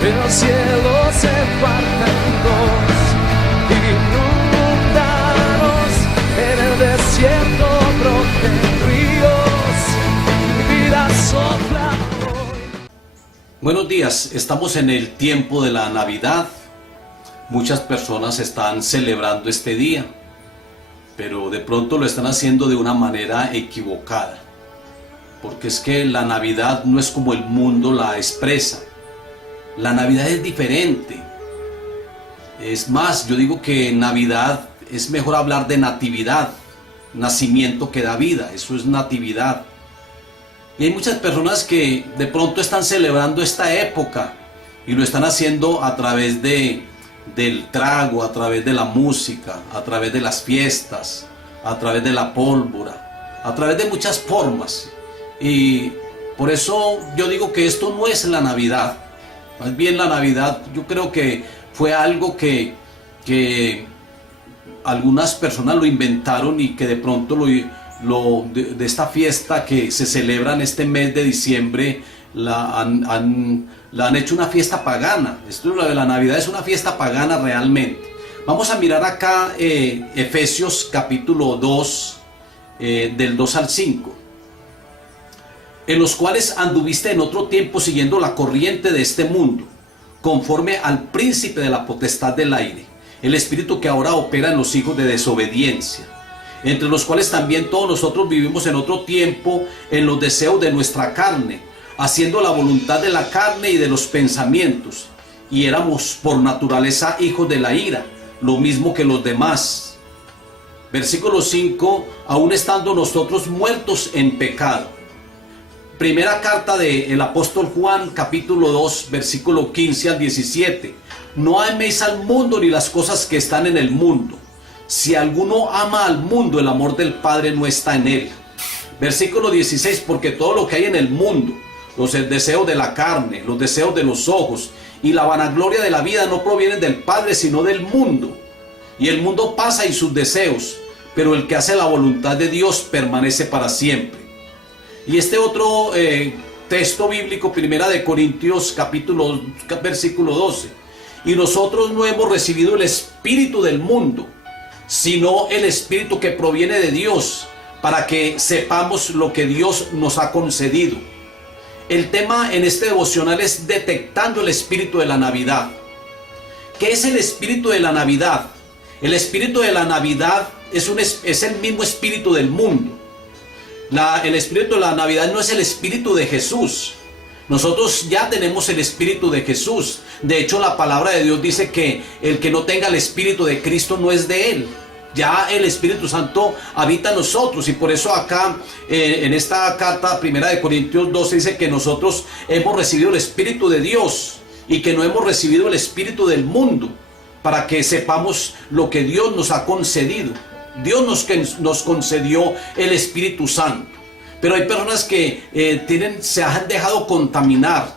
el cielo se parte en dos, inundados en el desierto broten ríos, mi vida sopla hoy. Buenos días, estamos en el tiempo de la Navidad. Muchas personas están celebrando este día, pero de pronto lo están haciendo de una manera equivocada, porque es que la Navidad no es como el mundo la expresa. La Navidad es diferente. Es más, yo digo que en Navidad es mejor hablar de natividad, nacimiento que da vida, eso es natividad. Y hay muchas personas que de pronto están celebrando esta época y lo están haciendo a través del trago, a través de la música, a través de las fiestas, a través de la pólvora, a través de muchas formas. Y por eso yo digo que esto no es la Navidad. Más bien la Navidad yo creo que fue algo que algunas personas lo inventaron y que de pronto de esta fiesta que se celebra en este mes de diciembre la han hecho una fiesta pagana. Esto de la Navidad es una fiesta pagana realmente. Vamos a mirar acá Efesios capítulo 2 del 2 al 5. En los cuales anduviste en otro tiempo siguiendo la corriente de este mundo, conforme al príncipe de la potestad del aire, el espíritu que ahora opera en los hijos de desobediencia, entre los cuales también todos nosotros vivimos en otro tiempo en los deseos de nuestra carne, haciendo la voluntad de la carne y de los pensamientos, y éramos por naturaleza hijos de la ira, lo mismo que los demás. Versículo 5, aún estando nosotros muertos en pecado. Primera carta del apóstol Juan, capítulo 2, versículo 15 al 17. No améis al mundo ni las cosas que están en el mundo. Si alguno ama al mundo, el amor del Padre no está en él. Versículo 16, porque todo lo que hay en el mundo, los deseos de la carne, los deseos de los ojos y la vanagloria de la vida no provienen del Padre, sino del mundo. Y el mundo pasa y sus deseos, pero el que hace la voluntad de Dios permanece para siempre. Y este otro texto bíblico, Primera de Corintios capítulo versículo 12. Y nosotros no hemos recibido el espíritu del mundo, sino el espíritu que proviene de Dios, para que sepamos lo que Dios nos ha concedido. El tema en este devocional es detectando el espíritu de la Navidad. ¿Qué es el espíritu de la Navidad? El espíritu de la Navidad es el mismo espíritu del mundo. El espíritu de la Navidad no es el espíritu de Jesús. Nosotros ya tenemos el espíritu de Jesús. De hecho, la palabra de Dios dice que el que no tenga el espíritu de Cristo no es de él. Ya el Espíritu Santo habita en nosotros, y por eso acá en esta carta Primera de Corintios 12 dice que nosotros hemos recibido el Espíritu de Dios y que no hemos recibido el espíritu del mundo, para que sepamos lo que Dios nos ha concedido. Dios nos concedió el Espíritu Santo, pero hay personas que se han dejado contaminar,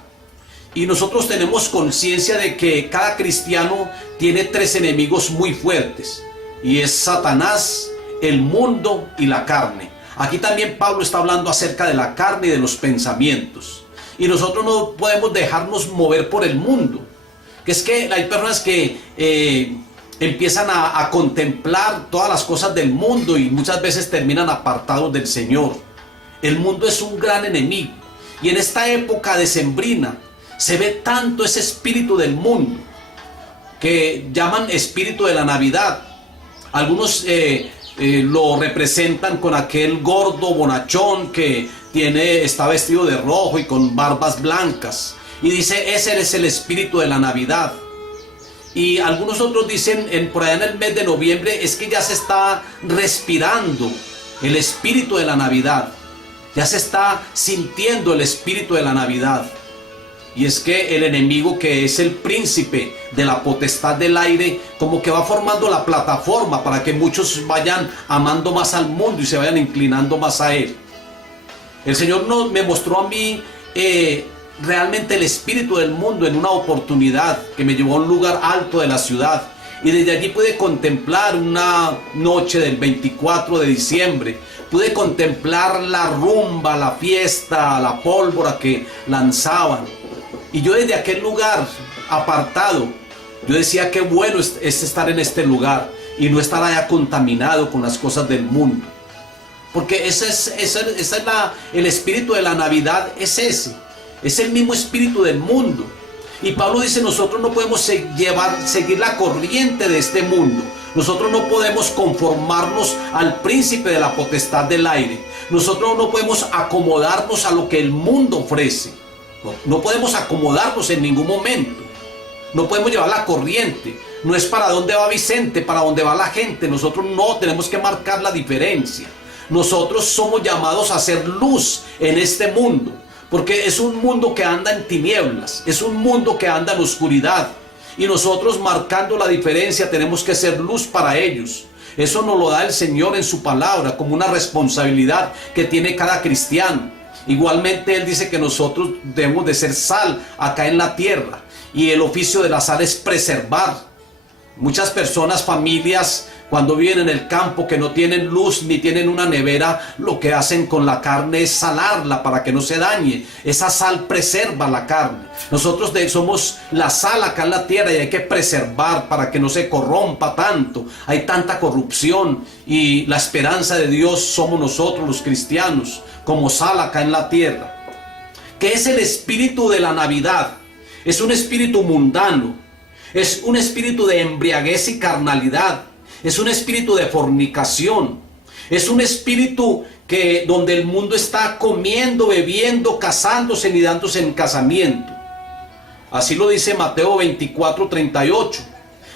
y nosotros tenemos conciencia de que cada cristiano tiene tres enemigos muy fuertes, y es Satanás, el mundo y la carne. Aquí también Pablo está hablando acerca de la carne y de los pensamientos, y nosotros no podemos dejarnos mover por el mundo, que es que hay personas que empiezan a contemplar todas las cosas del mundo y muchas veces terminan apartados del Señor. El mundo es un gran enemigo, y en esta época decembrina se ve tanto ese espíritu del mundo que llaman espíritu de la Navidad. Algunos lo representan con aquel gordo bonachón que está vestido de rojo y con barbas blancas, y dice: ese es el espíritu de la Navidad. Y algunos otros dicen por allá en el mes de noviembre es que ya se está respirando el espíritu de la Navidad, ya se está sintiendo el espíritu de la Navidad. Y es que el enemigo, que es el príncipe de la potestad del aire, como que va formando la plataforma para que muchos vayan amando más al mundo y se vayan inclinando más a él. El Señor me mostró a mí realmente el espíritu del mundo en una oportunidad que me llevó a un lugar alto de la ciudad, y desde allí pude contemplar una noche del 24 de diciembre, pude contemplar la rumba, la fiesta, la pólvora que lanzaban. Y yo desde aquel lugar apartado. Yo decía qué bueno es estar en este lugar y no estar allá contaminado con las cosas del mundo. Porque ese es el espíritu de la Navidad, es ese. Es el mismo espíritu del mundo. Y Pablo dice, nosotros no podemos seguir la corriente de este mundo. Nosotros no podemos conformarnos al príncipe de la potestad del aire. Nosotros no podemos acomodarnos a lo que el mundo ofrece. No podemos acomodarnos en ningún momento. No podemos llevar la corriente. No es para dónde va Vicente, para dónde va la gente. Nosotros no tenemos que marcar la diferencia. Nosotros somos llamados a hacer luz en este mundo. Porque es un mundo que anda en tinieblas. Es un mundo que anda en oscuridad. Y nosotros, marcando la diferencia, tenemos que ser luz para ellos. Eso nos lo da el Señor en su palabra, como una responsabilidad que tiene cada cristiano. Igualmente Él dice que nosotros debemos de ser sal acá en la tierra. Y el oficio de la sal es preservar. Muchas personas, familias, cuando viven en el campo, que no tienen luz ni tienen una nevera, lo que hacen con la carne es salarla para que no se dañe. Esa sal preserva la carne. Nosotros somos la sal acá en la tierra y hay que preservar para que no se corrompa tanto. Hay tanta corrupción y la esperanza de Dios somos nosotros los cristianos, como sal acá en la tierra. ¿Qué es el espíritu de la Navidad? Es un espíritu mundano, es un espíritu de embriaguez y carnalidad, es un espíritu de fornicación, es un espíritu donde el mundo está comiendo, bebiendo, casándose y dándose en casamiento. Así lo dice Mateo 24:38.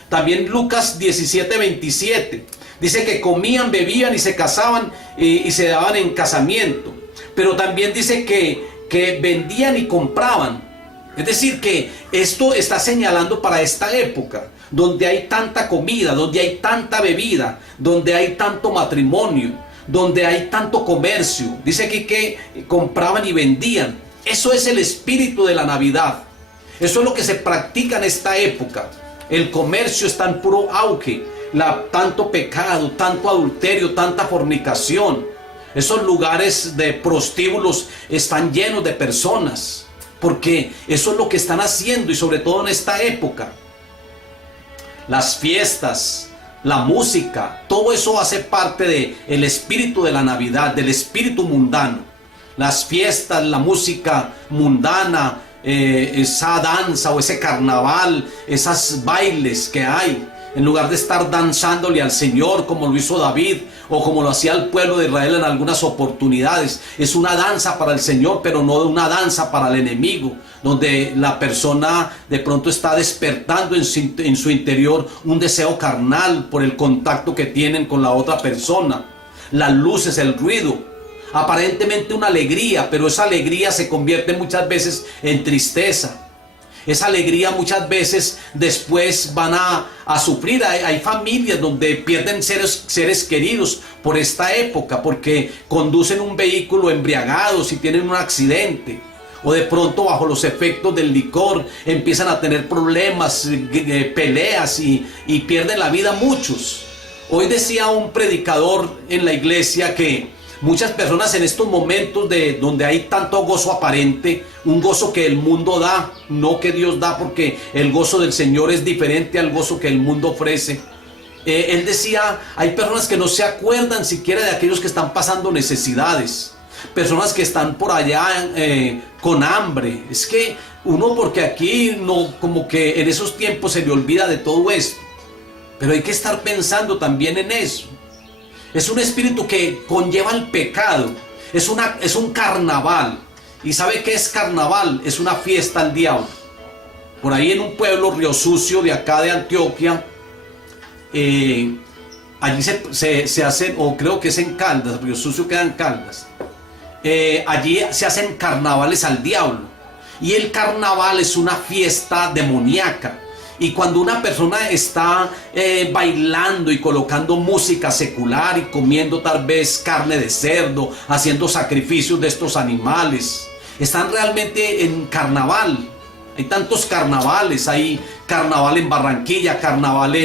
También Lucas 17:27. Dice que comían, bebían y se casaban y se daban en casamiento. Pero también dice que vendían y compraban. Es decir, que esto está señalando para esta época, donde hay tanta comida, donde hay tanta bebida, donde hay tanto matrimonio, donde hay tanto comercio. Dice aquí que compraban y vendían. Eso es el espíritu de la Navidad. Eso es lo que se practica en esta época. El comercio está en puro auge. Tanto pecado, tanto adulterio, tanta fornicación. Esos lugares de prostíbulos están llenos de personas. Porque eso es lo que están haciendo, y sobre todo en esta época. Las fiestas, la música, todo eso hace parte del espíritu de la Navidad, del espíritu mundano. Las fiestas, la música mundana, esa danza o ese carnaval, esos bailes que hay. En lugar de estar danzándole al Señor como lo hizo David o como lo hacía el pueblo de Israel en algunas oportunidades. Es una danza para el Señor, pero no una danza para el enemigo, donde la persona de pronto está despertando en su interior un deseo carnal por el contacto que tienen con la otra persona. Las luces, el ruido, aparentemente una alegría, pero esa alegría se convierte muchas veces en tristeza. Esa alegría muchas veces después van a sufrir. Hay familias donde pierden seres queridos por esta época, porque conducen un vehículo embriagados y tienen un accidente. O de pronto bajo los efectos del licor empiezan a tener problemas, peleas y pierden la vida muchos. Hoy decía un predicador en la iglesia que muchas personas en estos momentos donde hay tanto gozo aparente, un gozo que el mundo da, no que Dios da, porque el gozo del Señor es diferente al gozo que el mundo ofrece. Él decía, hay personas que no se acuerdan siquiera de aquellos que están pasando necesidades, personas que están por allá con hambre. Es que uno, porque aquí no, como que en esos tiempos se le olvida de todo esto, pero hay que estar pensando también en eso. Es un espíritu que conlleva el pecado. Es un carnaval. ¿Y sabe qué es carnaval? Es una fiesta al diablo. Por ahí en un pueblo, Río Sucio, de acá de Antioquia, allí se hacen, o creo que es en Caldas, Río Sucio queda en Caldas. Allí se hacen carnavales al diablo. Y el carnaval es una fiesta demoníaca. Y cuando una persona está bailando y colocando música secular y comiendo tal vez carne de cerdo, haciendo sacrificios de estos animales, están realmente en carnaval. Hay tantos carnavales, hay carnaval en Barranquilla, carnaval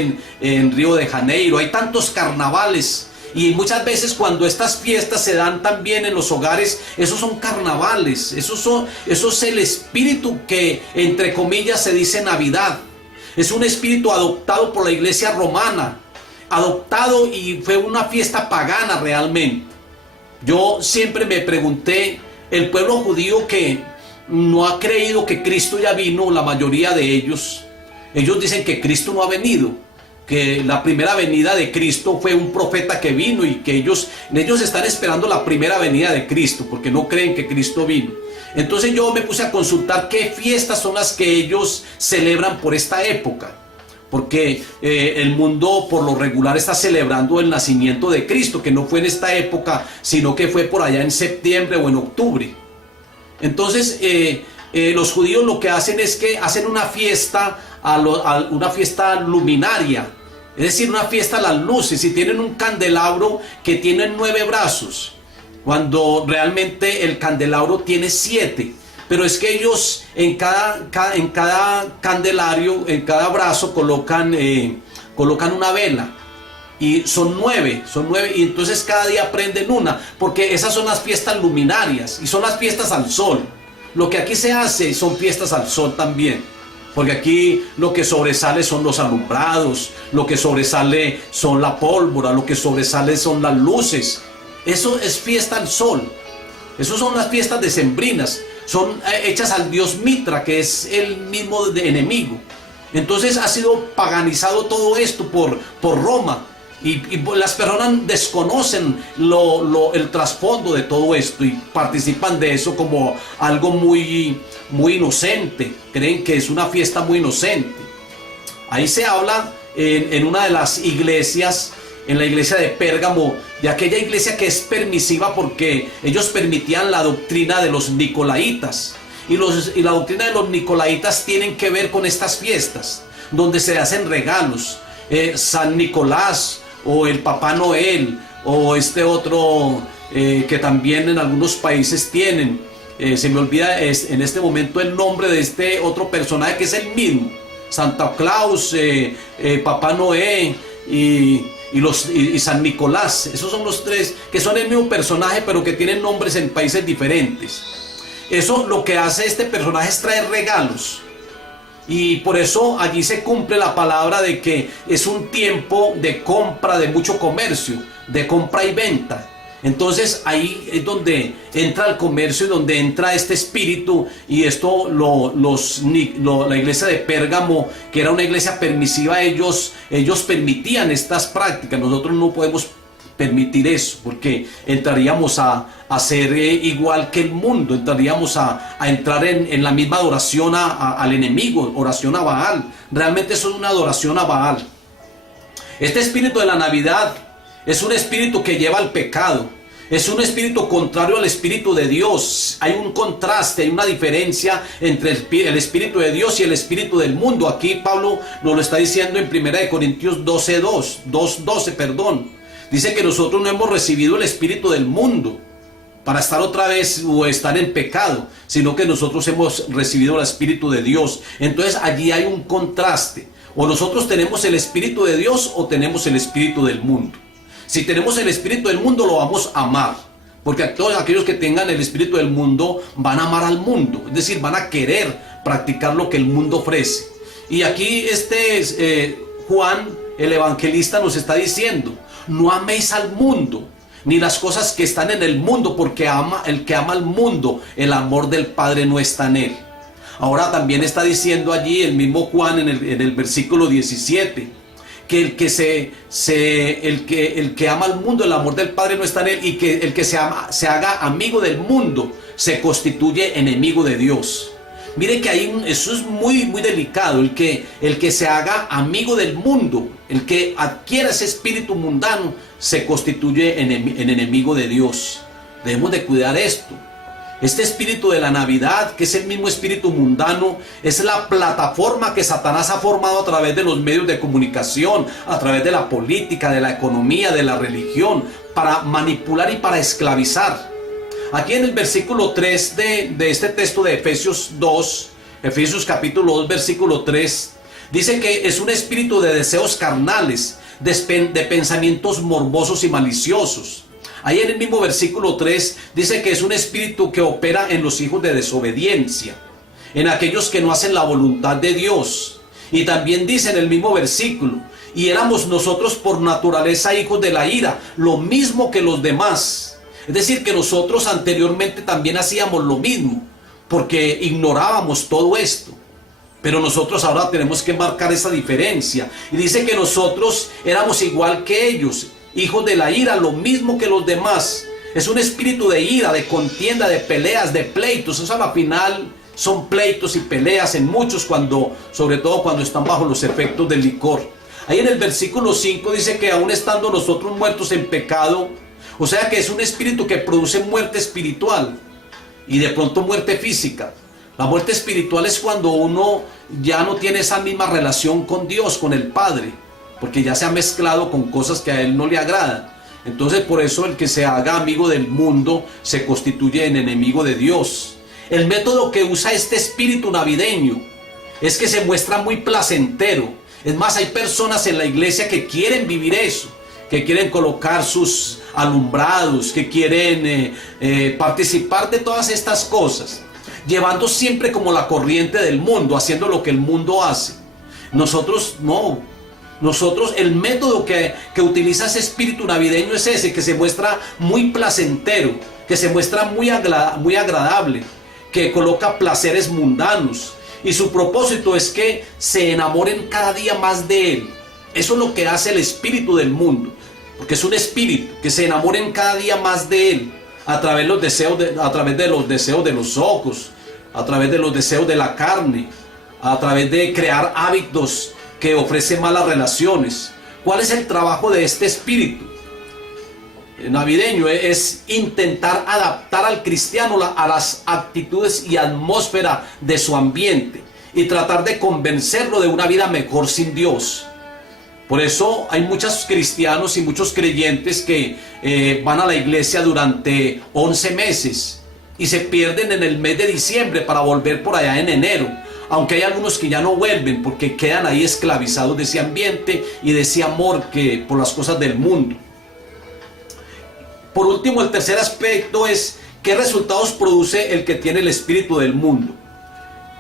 en Río de Janeiro, hay tantos carnavales. Y muchas veces cuando estas fiestas se dan también en los hogares, esos son carnavales, eso es el espíritu que entre comillas se dice Navidad. Es un espíritu adoptado por la iglesia romana, adoptado, y fue una fiesta pagana realmente. Yo siempre me pregunté, el pueblo judío que no ha creído que Cristo ya vino, la mayoría de ellos dicen que Cristo no ha venido, que la primera venida de Cristo fue un profeta que vino y que ellos están esperando la primera venida de Cristo porque no creen que Cristo vino. Entonces yo me puse a consultar qué fiestas son las que ellos celebran por esta época, porque el mundo por lo regular está celebrando el nacimiento de Cristo, que no fue en esta época, sino que fue por allá en septiembre o en octubre. Entonces los judíos lo que hacen es que hacen una fiesta, una fiesta luminaria, es decir, una fiesta a las luces, y tienen un candelabro que tiene 9 brazos, cuando realmente el candelabro tiene 7. Pero es que ellos en cada candelario, en cada brazo colocan una vela. Y son 9, y entonces cada día prenden una, porque esas son las fiestas luminarias y son las fiestas al sol. Lo que aquí se hace son fiestas al sol también, porque aquí lo que sobresale son los alumbrados, lo que sobresale son la pólvora, lo que sobresale son las luces. Eso es fiesta al sol. Esas son las fiestas decembrinas, son hechas al dios Mitra, que es el mismo enemigo. Entonces ha sido paganizado todo esto por Roma. Y las personas desconocen el trasfondo de todo esto y participan de eso como algo muy, muy inocente. Creen que es una fiesta muy inocente. Ahí se habla en una de las iglesias, en la iglesia de Pérgamo, de aquella iglesia que es permisiva porque ellos permitían la doctrina de los nicolaitas. Y la doctrina de los nicolaitas tienen que ver con estas fiestas, donde se hacen regalos. San Nicolás, o el Papá Noel, o este otro que también en algunos países tienen, se me olvida en este momento el nombre de este otro personaje que es el mismo, Santa Claus, Papá Noel y San Nicolás. Esos son los 3 que son el mismo personaje pero que tienen nombres en países diferentes. Eso lo que hace este personaje es traer regalos. Y por eso allí se cumple la palabra de que es un tiempo de compra, de mucho comercio, de compra y venta. Entonces ahí es donde entra el comercio y donde entra este espíritu. Y esto la iglesia de Pérgamo, que era una iglesia permisiva, ellos permitían estas prácticas. Nosotros no podemos permitir eso, porque entraríamos a ser igual que el mundo, entraríamos a entrar en la misma adoración al enemigo, oración a Baal. Realmente eso es una adoración a Baal. Este espíritu de la Navidad es un espíritu que lleva al pecado, es un espíritu contrario al espíritu de Dios. Hay un contraste, hay una diferencia entre el espíritu de Dios y el espíritu del mundo. Aquí Pablo nos lo está diciendo en 1 Corintios 2:12, perdón. Dice que nosotros no hemos recibido el espíritu del mundo para estar otra vez o estar en pecado, sino que nosotros hemos recibido el espíritu de Dios. Entonces allí hay un contraste. O nosotros tenemos el espíritu de Dios o tenemos el espíritu del mundo. Si tenemos el espíritu del mundo, lo vamos a amar, porque todos aquellos que tengan el espíritu del mundo van a amar al mundo, es decir, van a querer practicar lo que el mundo ofrece. Y aquí Juan, el evangelista, nos está diciendo: no améis al mundo, ni las cosas que están en el mundo, porque el que ama al mundo, el amor del Padre no está en él. Ahora también está diciendo allí el mismo Juan en el versículo 17, que el que ama al mundo, el amor del Padre no está en él, y que el que se haga amigo del mundo se constituye enemigo de Dios. Mire que eso es muy, muy delicado. El que se haga amigo del mundo, el que adquiera ese espíritu mundano, se constituye en enemigo de Dios. Debemos de cuidar esto. Este espíritu de la Navidad, que es el mismo espíritu mundano, es la plataforma que Satanás ha formado a través de los medios de comunicación, a través de la política, de la economía, de la religión, para manipular y para esclavizar. Aquí en el versículo 3 de este texto de Efesios capítulo 2, versículo 3, dice que es un espíritu de deseos carnales, de pensamientos morbosos y maliciosos. Ahí en el mismo versículo 3 dice que es un espíritu que opera en los hijos de desobediencia, en aquellos que no hacen la voluntad de Dios. Y también dice en el mismo versículo: y éramos nosotros por naturaleza hijos de la ira, lo mismo que los demás. Es decir, que nosotros anteriormente también hacíamos lo mismo, porque ignorábamos todo esto. Pero nosotros ahora tenemos que marcar esa diferencia. Y dice que nosotros éramos igual que ellos, hijos de la ira, lo mismo que los demás. Es un espíritu de ira, de contienda, de peleas, de pleitos. Eso a la final son pleitos y peleas en muchos, sobre todo cuando están bajo los efectos del licor. Ahí en el versículo 5 dice que aún estando nosotros muertos en pecado, o sea que es un espíritu que produce muerte espiritual y de pronto muerte física. La muerte espiritual es cuando uno ya no tiene esa misma relación con Dios, con el Padre, porque ya se ha mezclado con cosas que a Él no le agradan. Entonces por eso el que se haga amigo del mundo se constituye en enemigo de Dios. El método que usa este espíritu navideño es que se muestra muy placentero. Es más, hay personas en la iglesia que quieren vivir eso, que quieren colocar sus alumbrados, que quieren participar de todas estas cosas, llevando siempre como la corriente del mundo, haciendo lo que el mundo hace. Nosotros no. Nosotros, el método que utiliza ese espíritu navideño es ese, que se muestra muy placentero, que se muestra muy agradable, que coloca placeres mundanos. Y su propósito es que se enamoren cada día más de Él. Eso es lo que hace el espíritu del mundo, porque es un espíritu, que se enamoren cada día más de Él, a través de los deseos de los ojos, a través de los deseos de la carne, a través de crear hábitos que ofrecen malas relaciones. ¿Cuál es el trabajo de este espíritu navideño? Es intentar adaptar al cristiano a las actitudes y atmósfera de su ambiente y tratar de convencerlo de una vida mejor sin Dios. Por eso hay muchos cristianos y muchos creyentes que van a la iglesia durante 11 meses y se pierden en el mes de diciembre para volver por allá en enero. Aunque hay algunos que ya no vuelven porque quedan ahí esclavizados de ese ambiente y de ese amor por las cosas del mundo. Por último, el tercer aspecto es: ¿qué resultados produce el que tiene el espíritu del mundo?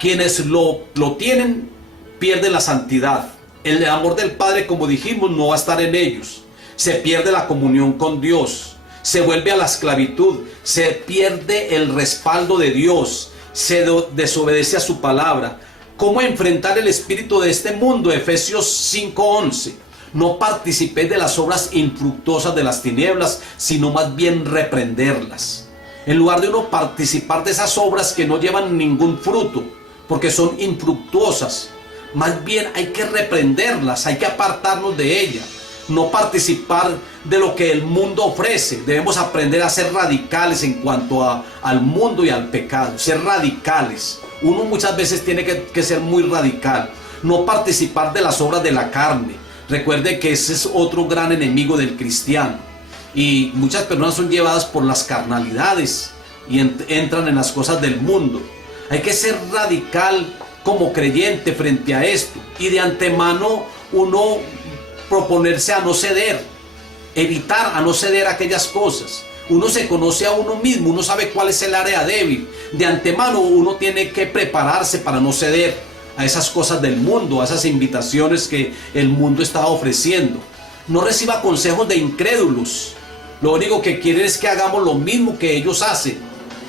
Quienes lo tienen pierden la santidad. El amor del Padre, como dijimos, no va a estar en ellos. Se pierde la comunión con Dios. Se vuelve a la esclavitud. Se pierde el respaldo de Dios. Se desobedece a su palabra. ¿Cómo enfrentar el espíritu de este mundo? Efesios 5:11. No participéis de las obras infructuosas de las tinieblas, sino más bien reprenderlas. En lugar de uno participar de esas obras que no llevan ningún fruto, porque son infructuosas, más bien hay que reprenderlas, hay que apartarnos de ellas. No participar de lo que el mundo ofrece. Debemos aprender a ser radicales en cuanto al mundo y al pecado. Ser radicales. Uno muchas veces tiene que ser muy radical. No participar de las obras de la carne. Recuerde que ese es otro gran enemigo del cristiano. Y muchas personas son llevadas por las carnalidades y entran en las cosas del mundo. Hay que ser radical como creyente frente a esto. Y de antemano uno proponerse a no ceder, evitar a no ceder a aquellas cosas. Uno se conoce a uno mismo, uno sabe cuál es el área débil. De antemano uno tiene que prepararse para no ceder a esas cosas del mundo, a esas invitaciones que el mundo está ofreciendo. No reciba consejos de incrédulos. Lo único que quieren es que hagamos lo mismo que ellos hacen.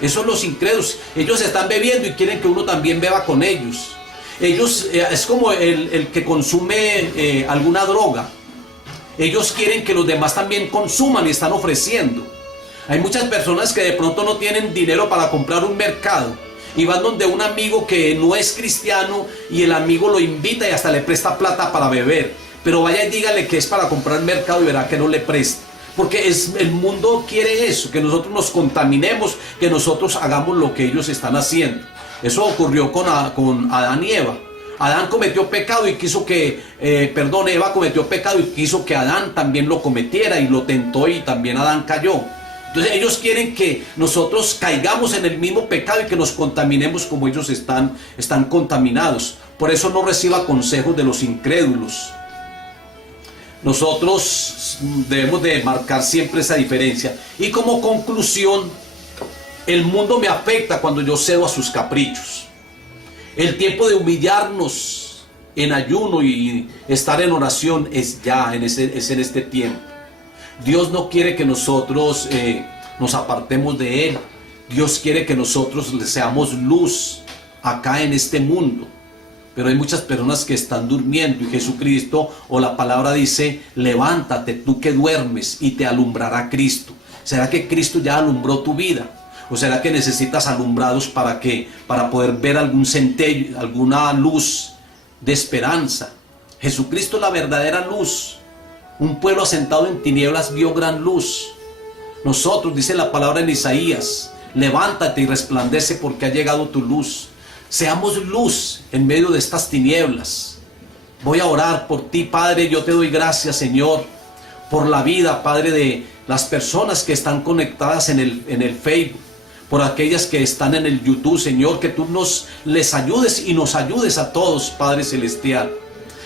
Esos son los incrédulos. Ellos están bebiendo y quieren que uno también beba con ellos. Ellos, es como el que consume alguna droga. Ellos quieren que los demás también consuman y están ofreciendo. Hay muchas personas que de pronto no tienen dinero para comprar un mercado y van donde un amigo que no es cristiano y el amigo lo invita y hasta le presta plata para beber. Pero vaya y dígale que es para comprar el mercado y verá que no le presta. Porque el mundo quiere eso, que nosotros nos contaminemos, que nosotros hagamos lo que ellos están haciendo. Eso ocurrió con Adán y Eva. Adán cometió pecado y quiso Eva cometió pecado y quiso que Adán también lo cometiera y lo tentó y también Adán cayó. Entonces ellos quieren que nosotros caigamos en el mismo pecado y que nos contaminemos como ellos están contaminados. Por eso no reciba consejos de los incrédulos. Nosotros debemos de marcar siempre esa diferencia. Y como conclusión, el mundo me afecta cuando yo cedo a sus caprichos. El tiempo de humillarnos en ayuno y estar en oración es en este tiempo. Dios no quiere que nosotros nos apartemos de Él. Dios quiere que nosotros le seamos luz acá en este mundo. Pero hay muchas personas que están durmiendo, y Jesucristo o la palabra dice: levántate tú que duermes y te alumbrará Cristo. ¿Será que Cristo ya alumbró tu vida? ¿O será que necesitas alumbrados para qué? Para poder ver algún centello, alguna luz de esperanza. Jesucristo es la verdadera luz. Un pueblo asentado en tinieblas vio gran luz. Nosotros, dice la palabra en Isaías: levántate y resplandece porque ha llegado tu luz. Seamos luz en medio de estas tinieblas. Voy a orar por ti, Padre. Yo te doy gracias, Señor, por la vida, Padre, de las personas que están conectadas en el Facebook, por aquellas que están en el YouTube, Señor, que tú les ayudes y nos ayudes a todos, Padre Celestial.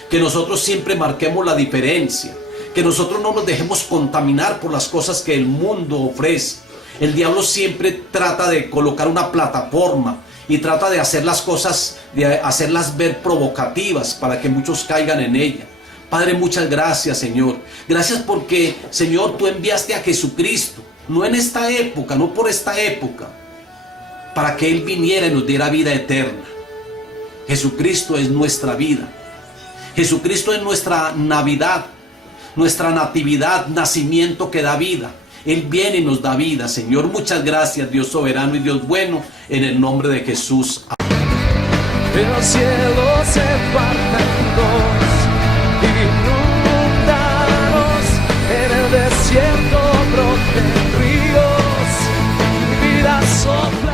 Que nosotros siempre marquemos la diferencia, que nosotros no nos dejemos contaminar por las cosas que el mundo ofrece. El diablo siempre trata de colocar una plataforma y trata de hacer las cosas, de hacerlas ver provocativas para que muchos caigan en ella. Padre, muchas gracias, Señor. Gracias porque, Señor, tú enviaste a Jesucristo, no en esta época, no por esta época, para que Él viniera y nos diera vida eterna. Jesucristo es nuestra vida. Jesucristo es nuestra Navidad, nuestra natividad, nacimiento que da vida. Él viene y nos da vida, Señor. Muchas gracias, Dios soberano y Dios bueno, en el nombre de Jesús. El cielo se parte en dos, inúndanos, en el desierto broten ríos, vida sopla.